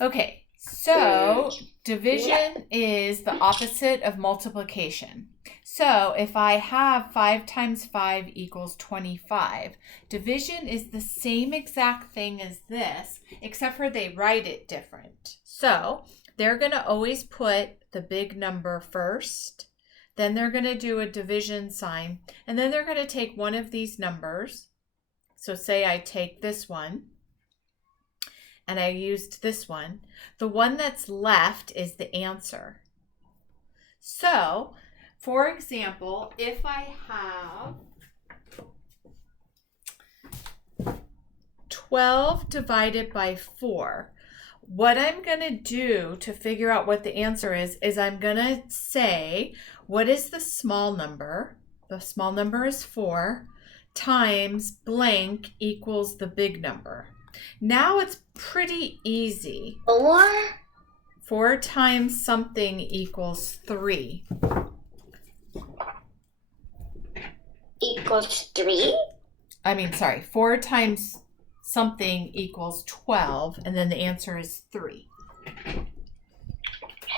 Okay, so division is the opposite of multiplication. So if I have 5 times 5 equals 25, division is the same exact thing as this, except for they write it different. So they're going to always put the big number first, then they're going to do a division sign, and then they're going to take one of these numbers. So say I take this one, and I used this one. The one that's left is the answer. So, for example, if I have 12 divided by 4, what I'm going to do to figure out what the answer is I'm going to say, what is the small number? The small number is 4 times blank equals the big number. Now it's pretty easy. 4 times something equals 3. Equals 3? 4 times something equals 12, and then the answer is 3.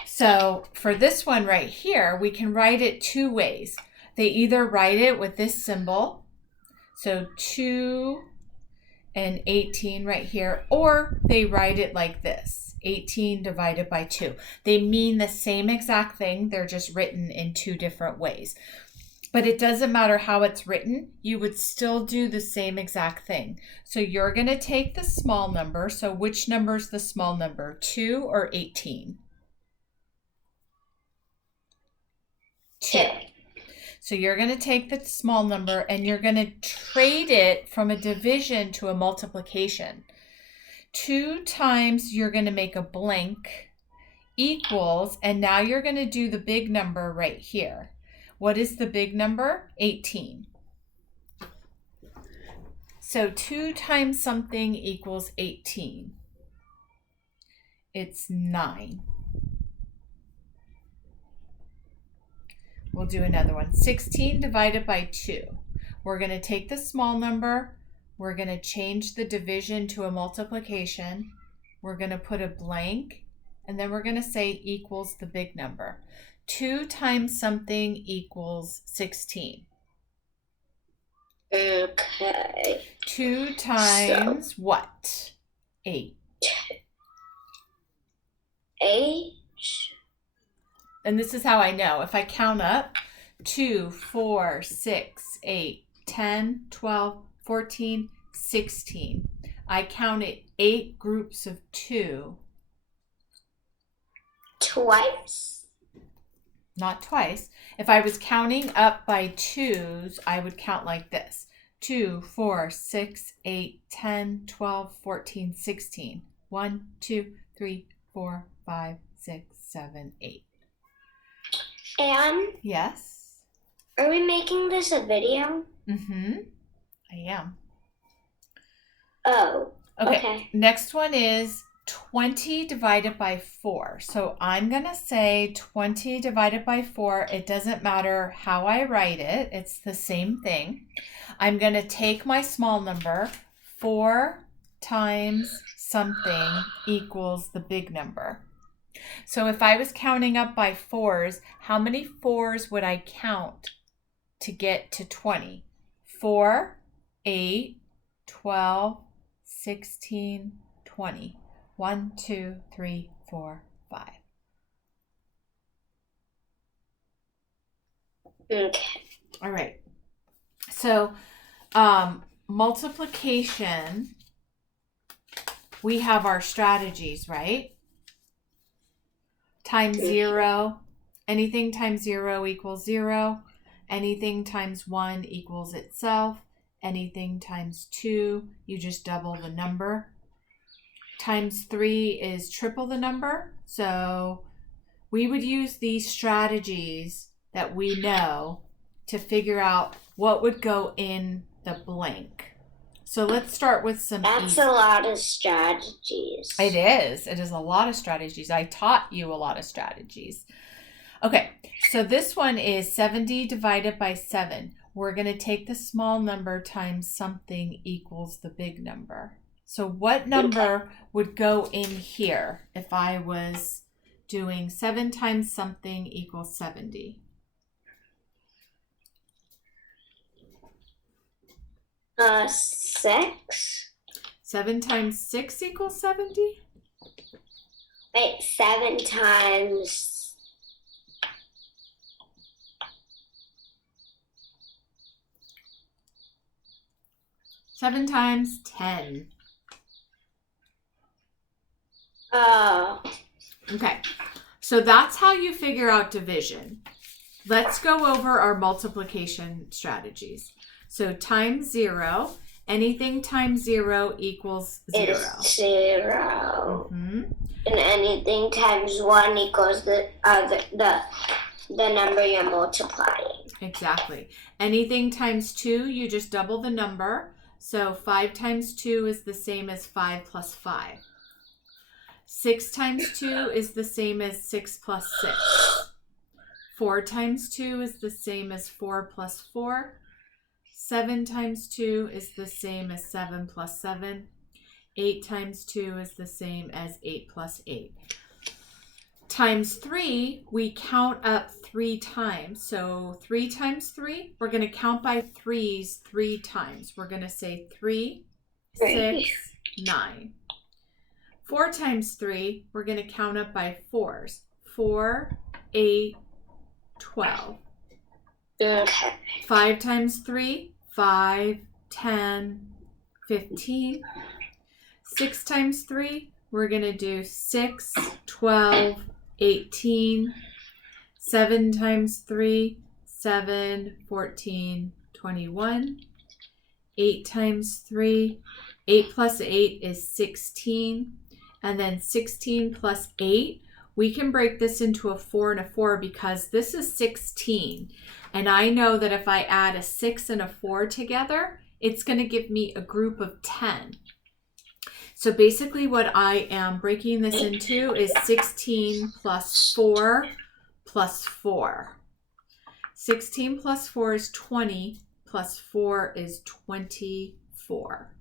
So for this one right here, we can write it two ways. They either write it with this symbol, so 2 and 18 right here, or they write it like this, 18 divided by 2. They mean the same exact thing, they're just written in two different ways. But it doesn't matter how it's written, you would still do the same exact thing. So you're going to take the small number. So which number is the small number, 2 or 18? 2. So you're going to take the small number and you're going to trade it from a division to a multiplication. 2 times you're going to make a blank equals, and now you're going to do the big number right here. What is the big number? 18. So 2 times something equals 18. It's 9. We'll do another one. 16 divided by 2. We're going to take the small number. We're going to change the division to a multiplication. We're going to put a blank, and then we're going to say equals the big number. 2 times something equals 16. Okay. 2 times what? 8. 8. And this is how I know. If I count up 2, 4, 6, 8, 10, 12, 14, 16. I counted 8 groups of 2. Twice? Not twice. If I was counting up by 2s, I would count like this. 2, 4, 6, 8, 10, 12, 14, 16. 1, 2, 3, 4, 5, 6, 7, 8. And? Yes? Are we making this a video? Mm-hmm. I am. Oh, okay. Next one is 20 divided by 4. So I'm going to say 20 divided by 4. It doesn't matter how I write it. It's the same thing. I'm going to take my small number. 4 times something equals the big number. So if I was counting up by 4s, how many 4s would I count to get to 20? 4, 8, 12, 16, 20. 1, 2, 3, 4, 5. Okay. All right. So multiplication, we have our strategies, right? Times 0. Anything times 0 equals 0. Anything times 1 equals itself. Anything times 2, you just double the number. Times 3 is triple the number. So we would use these strategies that we know to figure out what would go in the blank. So let's start with some That's a lot of strategies. It is. It is a lot of strategies. I taught you a lot of strategies. Okay, so this one is 70 divided by 7. We're going to take the small number times something equals the big number. So what number would go in here if I was doing 7 times something equals 70? 6. 7 times 6 equals 70? Wait, 7 times. 7 times 10. Oh. Okay, so that's how you figure out division. Let's go over our multiplication strategies. So times 0, anything times 0 equals 0. Is 0. Mm-hmm. And anything times 1 equals the number you're multiplying. Exactly. Anything times 2, you just double the number. So 5 times 2 is the same as 5 plus 5. 6 times 2 is the same as 6 plus 6. 4 times 2 is the same as 4 plus 4. 7 times 2 is the same as 7 plus 7. 8 times 2 is the same as 8 plus 8. Times 3, we count up 3 times. So 3 times 3, we're going to count by 3s 3 times. We're going to say 3, 6, 9. 4 times 3, we're going to count up by 4s. 4, 8, 12. Okay. 5 times 3, 5, 10, 15. 6 times 3, we're going to do 6, 12, 18. 7 times 3, 7, 14, 21. 8 times 3, 8 plus 8 is 16. And then 16 plus 8, we can break this into a 4 and a 4 because this is 16. And I know that if I add a 6 and a 4 together, it's going to give me a group of 10. So basically what I am breaking this into is 16 plus 4 plus 4. 16 plus 4 is 20, plus 4 is 24.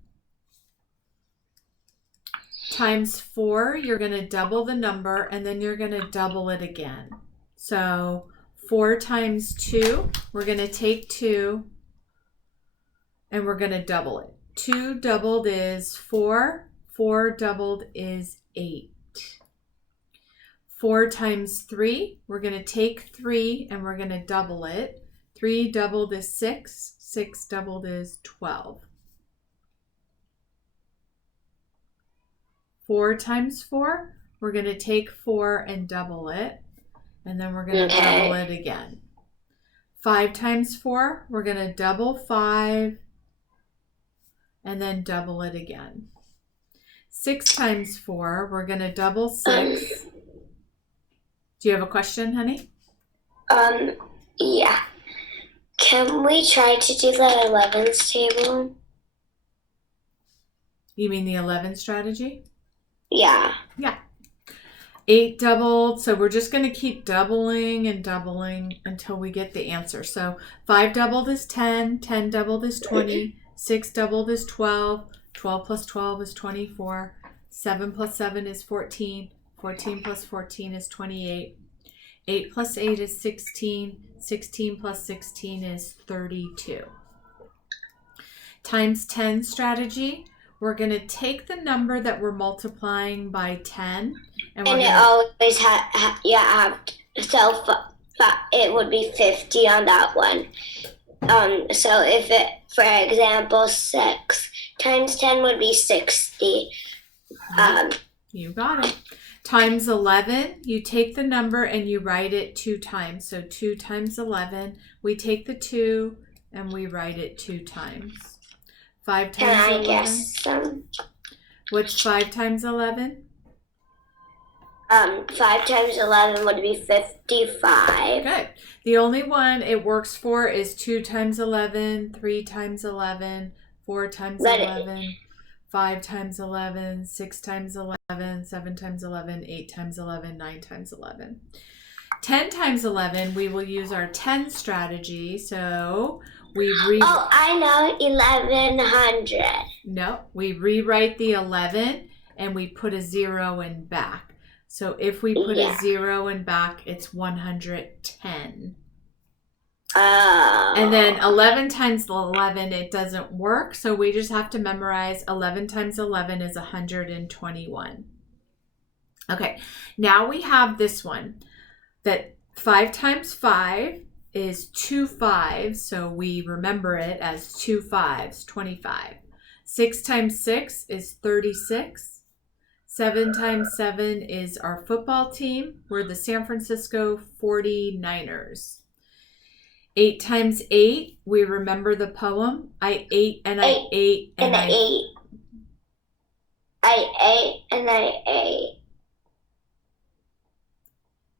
Times 4, you're going to double the number, and then you're going to double it again. So 4 times 2, we're going to take 2, and we're going to double it. 2 doubled is 4. 4 doubled is 8. 4 times 3, we're going to take 3, and we're going to double it. 3 doubled is 6. 6 doubled is 12. 4 times 4, we're going to take 4 and double it, and then we're going to double it again. 5 times 4, we're going to double 5, and then double it again. 6 times 4, we're going to double 6. Do you have a question, honey? Yeah. Can we try to do the 11s table? You mean the 11 strategy? Yeah. Yeah. 8 doubled, so we're just going to keep doubling and doubling until we get the answer. So 5 doubled is 10, 10 doubled is 20, 6 doubled is 12, 12 plus 12 is 24, 7 plus 7 is 14, 14 plus 14 is 28, 8 plus 8 is 16, 16 plus 16 is 32. Times 10 strategy. We're going to take the number that we're multiplying by 10. And it always so it would be 50 on that one. So if it, for example, 6 times 10 would be 60. You got it. Times 11, you take the number and you write it 2 times. So 2 times 11, we take the 2 and we write it 2 times. 5 times 11. Can I guess some? What's 5 times 11? 5 times 11 would be 55. Good. The only one it works for is 2 times 11, 3 times 11, 4 times 11, 5 times 11, 6 times 11, 7 times 11, 8 times 11, 9 times 11. 10 times 11, we will use our 10 strategy. So Oh, I know, 1100. No, we rewrite the 11 and we put a 0 in back. So if we put a 0 in back, it's 110. Oh. And then 11 times 11, it doesn't work. So we just have to memorize 11 times 11 is 121. Okay, now we have this one that 5 times 5 is 2 5s. So we remember it as 2 5s, 25. 6 times 6 is 36. 7 times 7 is our football team. We're the San Francisco 49ers. 8 times 8, we remember the poem. I ate and I ate and I ate. I ate and I ate.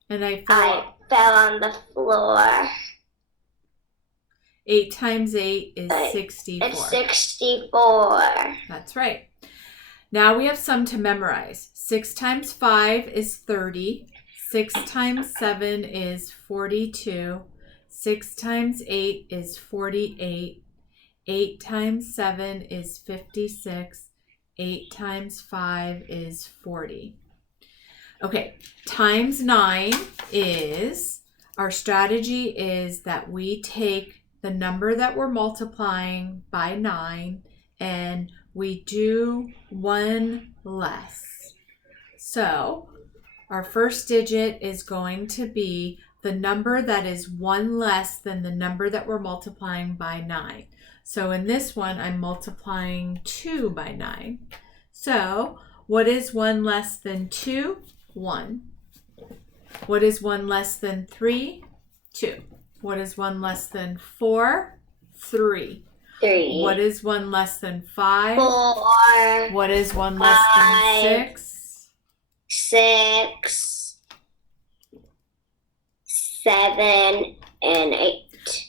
And I fell on the floor. 8 times 8 is 64. It's 64. That's right. Now we have some to memorize. 6 times 5 is 30. 6 times 7 is 42. 6 times 8 is 48. 8 times 7 is 56. 8 times 5 is 40. Okay, times 9 is, our strategy is that we take the number that we're multiplying by 9 and we do one less. So our first digit is going to be the number that is one less than the number that we're multiplying by 9. So in this one, I'm multiplying 2 by 9. So what is 1 less than 2? 1. What is 1 less than 3? 2. What is 1 less than 4? 3. 3. What is 1 less than 5? 4. What is 1 less than 6? 6. 7 and 8.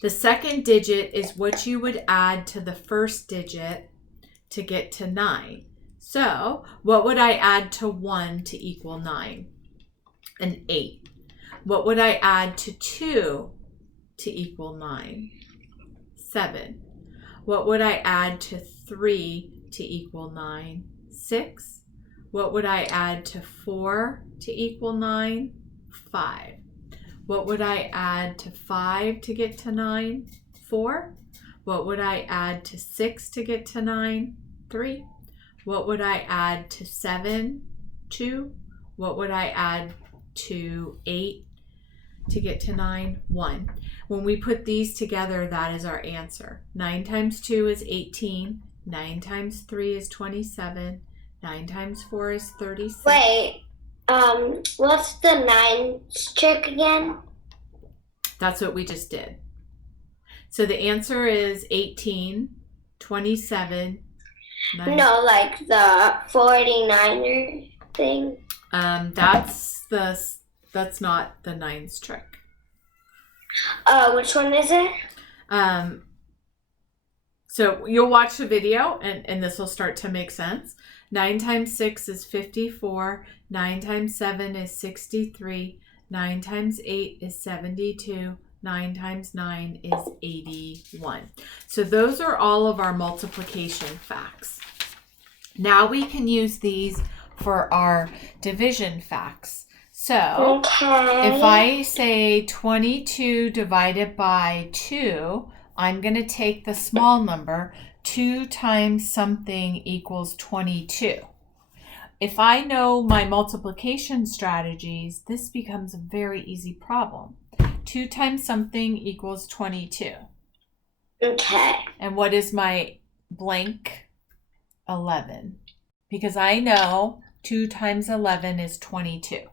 The second digit is what you would add to the first digit to get to 9. So what would I add to 1 to equal 9? An 8. What would I add to 2 to equal 9? 7. What would I add to 3 to equal 9? 6. What would I add to 4 to equal 9? 5. What would I add to 5 to get to 9? 4. What would I add to 6 to get to 9? 3. What would I add to 7? 2. What would I add to 8 to get to 9? 1. When we put these together, that is our answer. 9 times 2 is 18. 9 times 3 is 27. 9 times 4 is 36. Wait, what's the 9 trick again? That's what we just did. So the answer is 18, 27. 9. No, like the 49er thing. That's not the 9's trick. Which one is it? So you'll watch the video and this will start to make sense. 9 times 6 is 54. 9 times 7 is 63. 9 times 8 is 72. 9 times 9 is 81. So those are all of our multiplication facts. Now we can use these for our division facts. So if I say 22 divided by 2, I'm going to take the small number. 2 times something equals 22. If I know my multiplication strategies, this becomes a very easy problem. 2 times something equals 22. Okay. And what is my blank? 11. Because I know 2 times 11 is 22.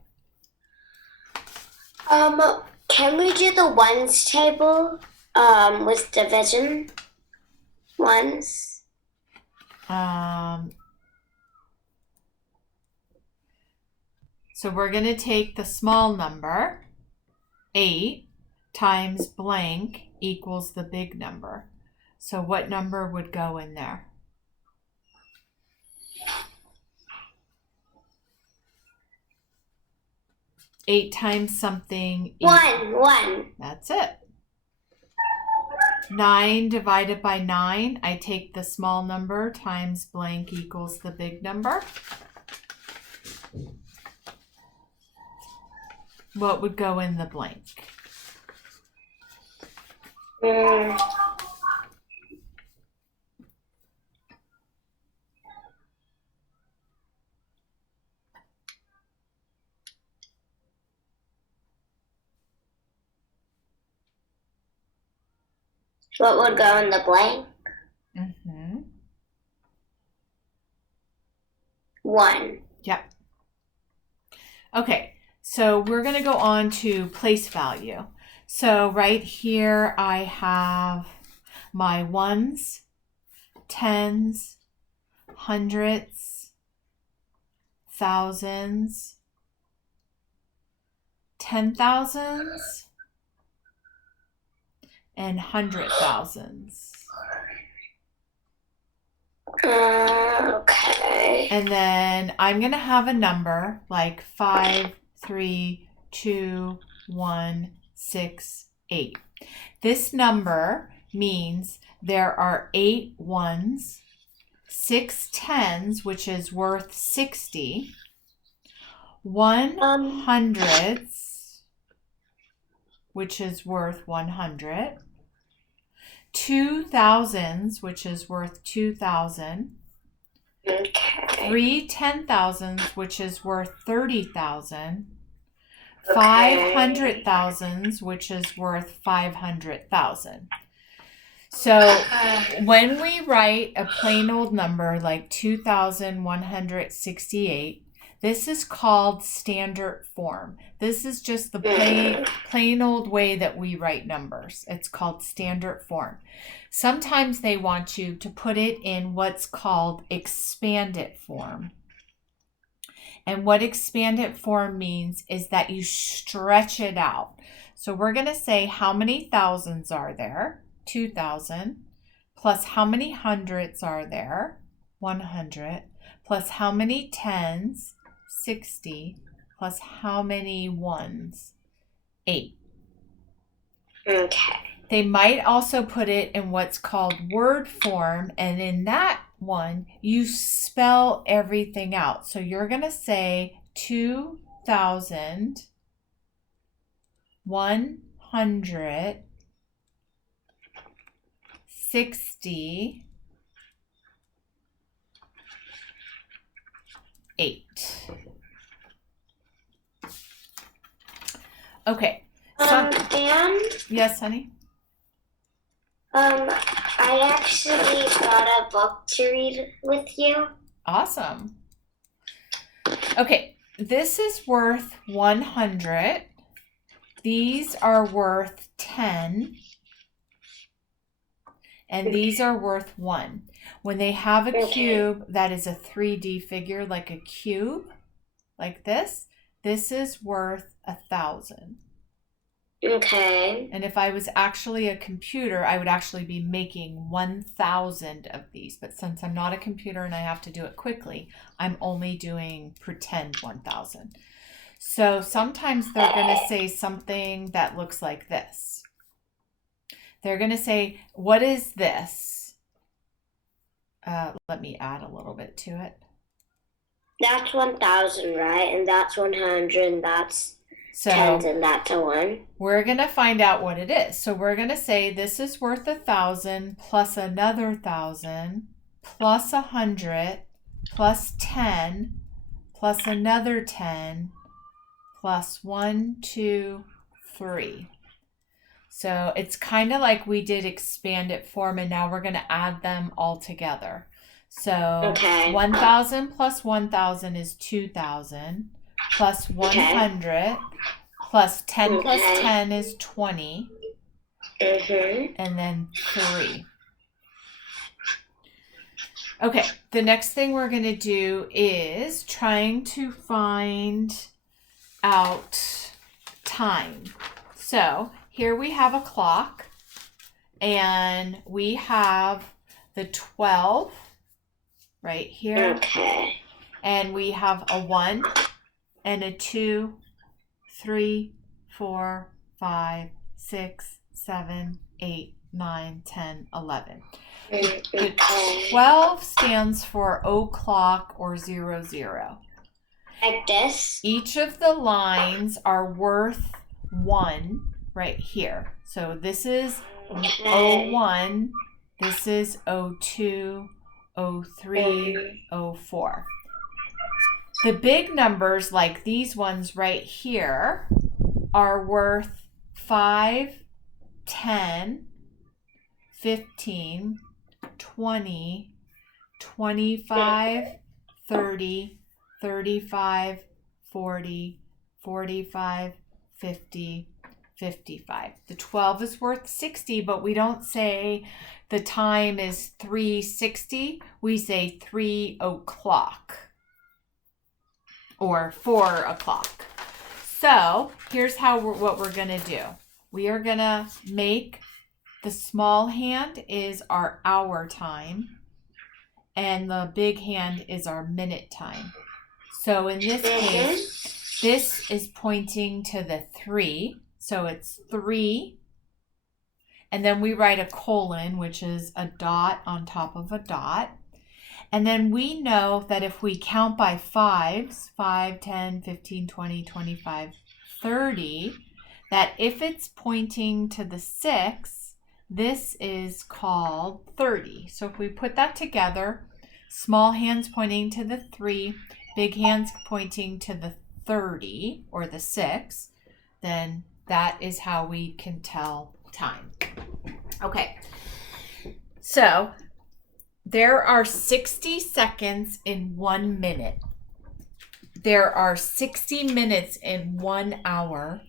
Can we do the ones table with division ones? So we're going to take the small number, 8 times blank equals the big number. So what number would go in there? 8 times something. 1. That's it. 9 divided by 9, I take the small number times blank equals the big number. What would go in the blank? What would go in the blank? 1. Yep. Okay, so we're going to go on to place value. So right here I have my ones, tens, hundreds, thousands, 10,000s, and 100,000s. Okay. And then I'm going to have a number like 5, 3, 2, 1, 6, 8. This number means there are 8 ones, 6 tens, which is worth 60, 1 hundreds, which is worth 100, 2 thousands, which is worth 2,000, Okay. 3 10,000s, which is worth 30,000, Okay. 500,000s, which is worth 500,000. So when we write a plain old number like 2,168, this is called standard form. This is just the plain old way that we write numbers. It's called standard form. Sometimes they want you to put it in what's called expanded form. And what expanded form means is that you stretch it out. So we're going to say how many thousands are there? 2,000. Plus how many hundreds are there? 100. Plus how many tens? 60. Plus how many ones? 8. Okay. They might also put it in what's called word form, and in that one, you spell everything out. So you're going to say 2,000, 168. Okay. And yes, honey? I actually got a book to read with you. Awesome. Okay, this is worth 100. These are worth 10. And these are worth 1. When they have a cube that is a 3D figure, like a cube, like this is worth 1,000. Okay. And if I was actually a computer, I would actually be making 1,000 of these. But since I'm not a computer and I have to do it quickly, I'm only doing pretend 1,000. So sometimes they're going to say something that looks like this. They're going to say, what is this? Let me add a little bit to it. That's 1,000, right? And that's 100, and that's so 10, and that's a 1. We're going to find out what it is. So we're going to say this is worth 1,000 plus another 1,000 plus 100 plus 10 plus another 10 plus 1, 2, 3. So it's kind of like we did expanded form, and now we're going to add them all together. So 1,000 plus 1,000 is 2,000 plus 100 plus 10 plus 10 is 20. And then 3. Okay, the next thing we're going to do is trying to find out time. So here we have a clock, and we have the 12 right here. Okay. And we have a 1 and a 2, 3, 4, 5, 6, 7, 8, 9, 10, 11. Okay. The 12 stands for o'clock or 00. Like this? Each of the lines are worth 1 right here. So this is Okay. 01, this is 02, 03, 04. The big numbers, like these ones right here, are worth 5, 10, 15, 20, 25, 30, 35, 40, 45, 50, 55. The 12 is worth 60, but we don't say the time is 3:60. We say 3 o'clock or 4 o'clock. So here's what we're going to do. We are going to make the small hand is our hour time, and the big hand is our minute time. So in this case, this is pointing to the 3. So it's 3. And then we write a colon, which is a dot on top of a dot. And then we know that if we count by 5s, 5, 10, 15, 20, 25, 30, that if it's pointing to the 6, this is called 30. So if we put that together, small hands pointing to the 3, big hands pointing to the 30 or the 6, then that is how we can tell time. Okay, so there are 60 seconds in 1 minute. There are 60 minutes in 1 hour.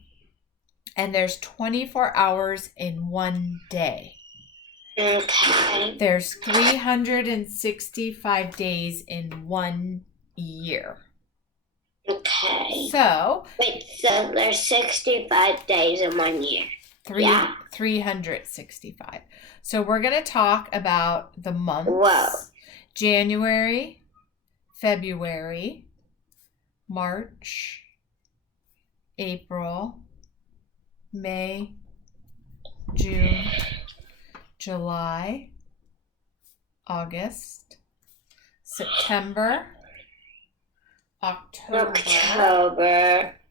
And there's 24 hours in 1 day. Okay. There's 365 days in 1 year. Okay. So there's 65 days in 1 year. 365. So we're going to talk about the months. Whoa. January, February, March, April, May, June, July, August, September, October,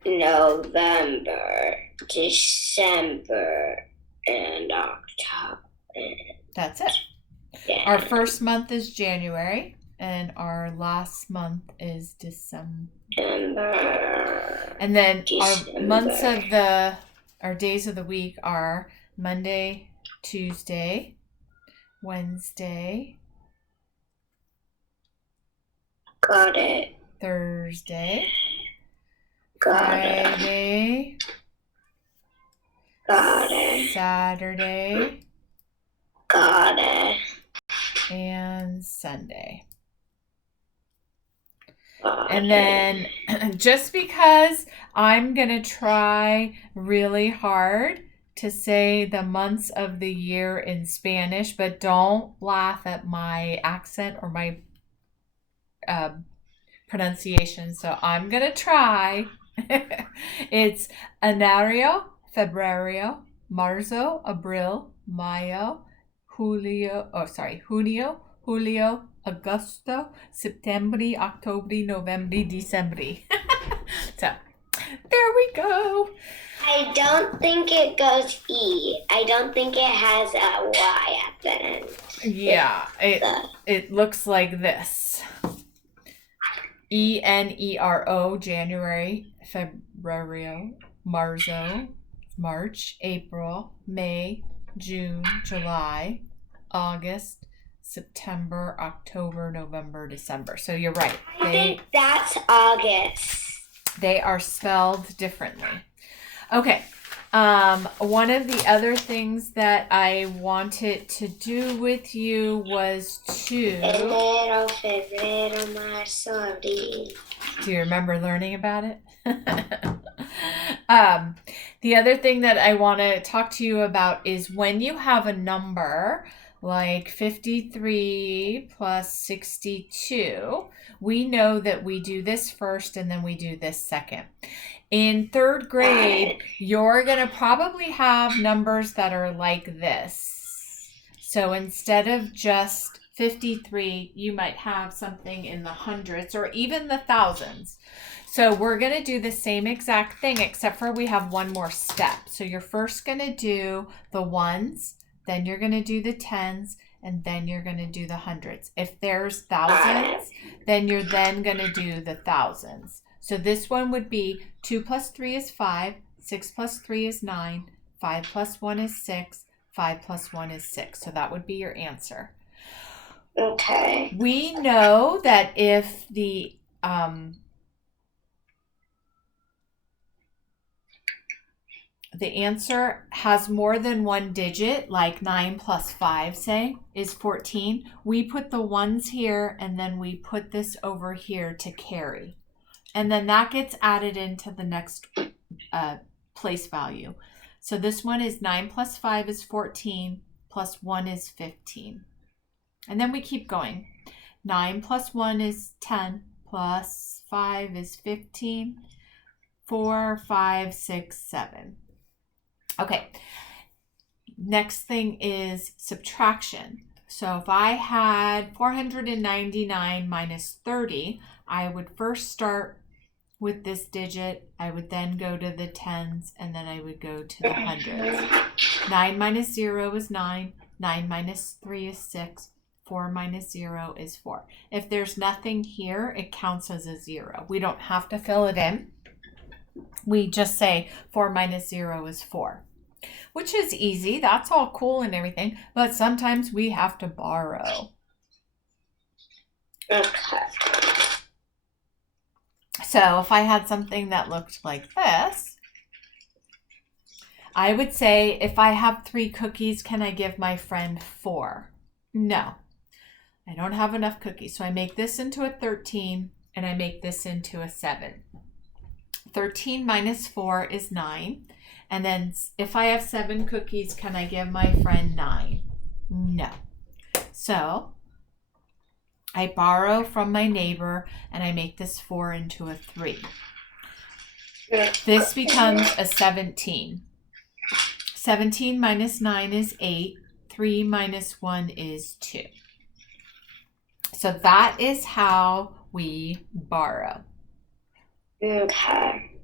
November, December, and October. That's it. Yeah. Our first month is January, and our last month is December. And then our days of the week are Monday, Tuesday, Wednesday. Got it. Thursday. Got Friday. Got it. Saturday. Got it. And Sunday. Got And it. then just because I'm going to try really hard to say the months of the year in Spanish, but don't laugh at my accent or my pronunciation. So I'm going to try. It's Enero, Febrero, Marzo, Abril, Mayo, Junio, Julio, Agosto, September, October, November, December. So there we go. I don't think it goes E. I don't think it has a Y at the end. Yeah, it looks like this. Enero, January, February, Marzo, March, April, May, June, July, August, September, October, November, December. So you're right. I think that's August. They are spelled differently. Okay. One of the other things that I wanted to do with you was to... Enero, febrero, marzo, abril. Do you remember learning about it? The other thing that I want to talk to you about is when you have a number like 53 plus 62, we know that we do this first and then we do this second. In third grade, you're going to probably have numbers that are like this. So instead of just 53, you might have something in the hundreds or even the thousands. So we're going to do the same exact thing, except for we have one more step. So you're first going to do the ones, then you're going to do the tens, and then you're going to do the hundreds. If there's thousands, then you're then going to do the thousands. So this one would be 2 plus 3 is 5, 6 plus 3 is 9, 5 plus 1 is 6, 5 plus 1 is 6. So that would be your answer. Okay. We know that if the answer has more than one digit, like 9 plus 5, say, is 14, we put the ones here and then we put this over here to carry. And then that gets added into the next place value. So this one is 9 plus 5 is 14, plus 1 is 15. And then we keep going. 9 plus 1 is 10, plus 5 is 15, 4, 5, 6, 7. Okay, next thing is subtraction. So if I had 499 minus 30, I would first start with this digit. I would then go to the tens, and then I would go to the hundreds. 9 minus 0 is 9. 9 minus 3 is 6. 4 minus 0 is 4. If there's nothing here, it counts as a 0. We don't have to fill it in. We just say 4 minus 0 is 4, which is easy. That's all cool and everything, but sometimes we have to borrow. Okay. So if I had something that looked like this, I would say, if I have 3 cookies, can I give my friend 4? No, I don't have enough cookies. So I make this into a 13 and I make this into a 7. 13 minus 4 is 9. And then if I have 7 cookies, can I give my friend 9? No. So I borrow from my neighbor and I make this 4 into a 3. This becomes a 17. 17 minus 9 is 8. 3 minus 1 is 2. So that is how we borrow. Okay.